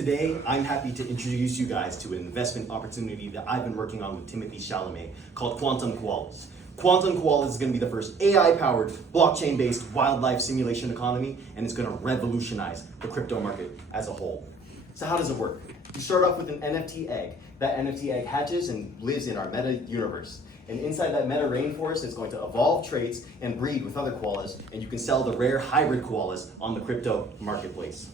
Today, I'm happy to introduce you guys to an investment opportunity that I've been working on with Timothy Chalamet called Quantum Koalas. Quantum Koalas is going to be the first AI-powered, blockchain-based wildlife simulation economy, and it's going to revolutionize the crypto market as a whole. So how does it work? You start off with an NFT egg. That NFT egg hatches and lives in our meta universe. And inside that meta rainforest, it's going to evolve traits and breed with other koalas, and you can sell the rare hybrid koalas on the crypto marketplace.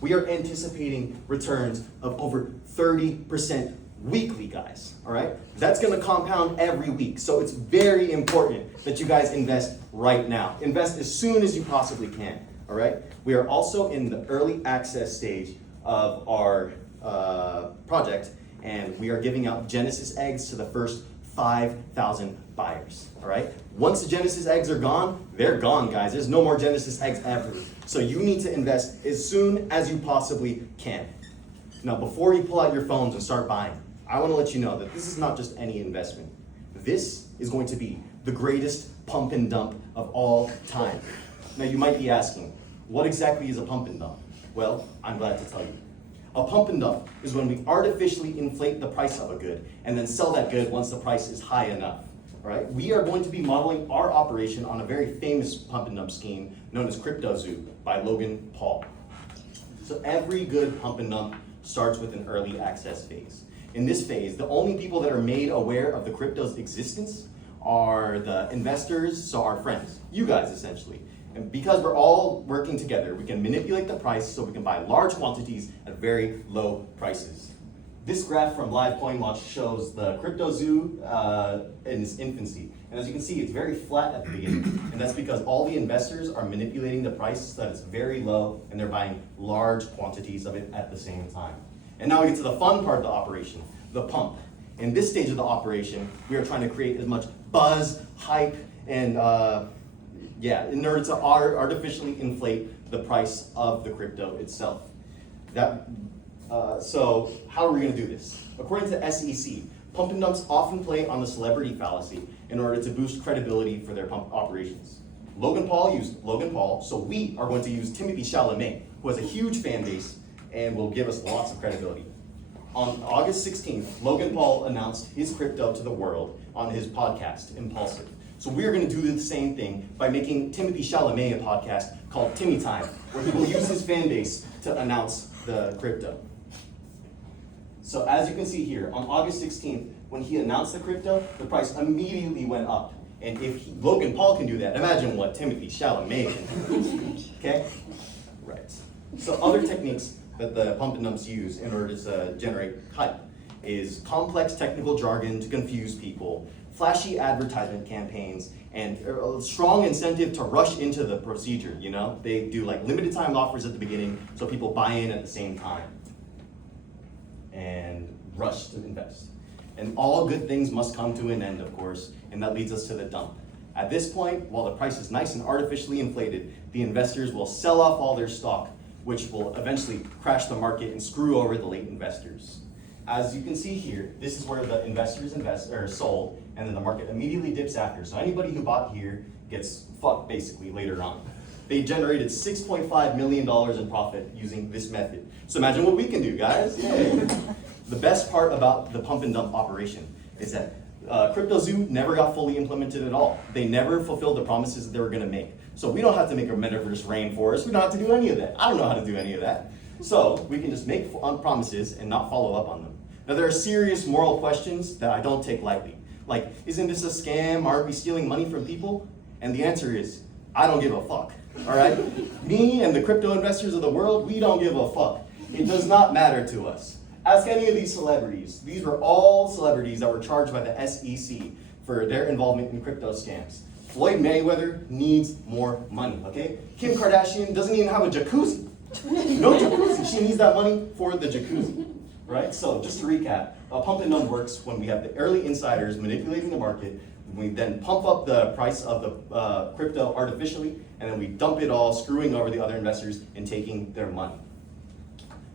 We are anticipating returns of over 30% weekly, guys, all right? That's gonna compound every week, so it's very important that you guys invest right now. Invest as soon as you possibly can, all right? We are also in the early access stage of our project, and we are giving out Genesis eggs to the first 5,000 buyers, all right? Once the Genesis eggs are gone, they're gone, guys. There's no more Genesis eggs ever. So you need to invest as soon as you possibly can. Now, before you pull out your phones and start buying, I want to let you know that this is not just any investment. This is going to be the greatest pump and dump of all time. Now, you might be asking, what exactly is a pump and dump? Well, I'm glad to tell you. A pump and dump is when we artificially inflate the price of a good and then sell that good once the price is high enough. All right? We are going to be modeling our operation on a very famous pump and dump scheme known as Crypto Zoo by Logan Paul. So every good pump and dump starts with an early access phase. In this phase, the only people that are made aware of the crypto's existence are the investors, so our friends, you guys essentially. And because we're all working together, we can manipulate the price so we can buy large quantities at very low prices. This graph from Live Coin Watch shows the Crypto Zoo in its infancy. And as you can see, it's very flat at the beginning. And that's because all the investors are manipulating the price so that it's very low and they're buying large quantities of it at the same time. And now we get to the fun part of the operation, the pump. In this stage of the operation, we are trying to create as much buzz, hype, and in order to artificially inflate the price of the crypto itself. So how are we going to do this? According to SEC, pump and dumps often play on the celebrity fallacy in order to boost credibility for their pump operations. Logan Paul used Logan Paul, so we are going to use Timothy Chalamet, who has a huge fan base and will give us lots of credibility. On August 16th, Logan Paul announced his crypto to the world on his podcast, Impulsive. So we're going to do the same thing by making Timothy Chalamet a podcast called Timmy Time, where he will use his fan base to announce the crypto. So as you can see here, on August 16th, when he announced the crypto, the price immediately went up. And if Logan Paul can do that, imagine what Timothy Chalamet can do. Okay? Right. So other techniques that the pump and dumps use in order to generate hype is complex technical jargon to confuse people, flashy advertisement campaigns, and a strong incentive to rush into the procedure, you know? They do like limited time offers at the beginning so people buy in at the same time and rush to invest. And all good things must come to an end, of course, and that leads us to the dump. At this point, while the price is nice and artificially inflated, the investors will sell off all their stock, which will eventually crash the market and screw over the late investors. As you can see here, this is where the investors sold, and then the market immediately dips after. So anybody who bought here gets fucked basically later on. They generated $6.5 million in profit using this method. So imagine what we can do, guys. Yay. The best part about the pump and dump operation is that Crypto Zoo never got fully implemented at all. They never fulfilled the promises that they were going to make. So we don't have to make a metaverse rainforest. We don't have to do any of that. I don't know how to do any of that. So we can just make promises and not follow up on them. Now there are serious moral questions that I don't take lightly. Like, isn't this a scam? Aren't we stealing money from people? And the answer is, I don't give a fuck. All right? Me and the crypto investors of the world, we don't give a fuck. It does not matter to us. Ask any of these celebrities. These were all celebrities that were charged by the SEC for their involvement in crypto scams. Floyd Mayweather needs more money, okay? Kim Kardashian doesn't even have a jacuzzi. No jacuzzi. She needs that money for the jacuzzi, right? So just to recap, a pump and dump works when we have the early insiders manipulating the market. We then pump up the price of the crypto artificially, and then we dump it all, screwing over the other investors and taking their money.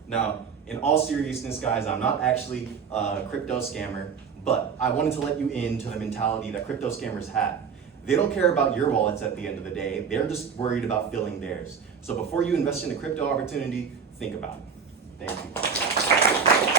Now, in all seriousness, guys, I'm not actually a crypto scammer, but I wanted to let you into the mentality that crypto scammers have. They don't care about your wallets at the end of the day. They're just worried about filling theirs. So before you invest in a crypto opportunity, think about it. Thank you.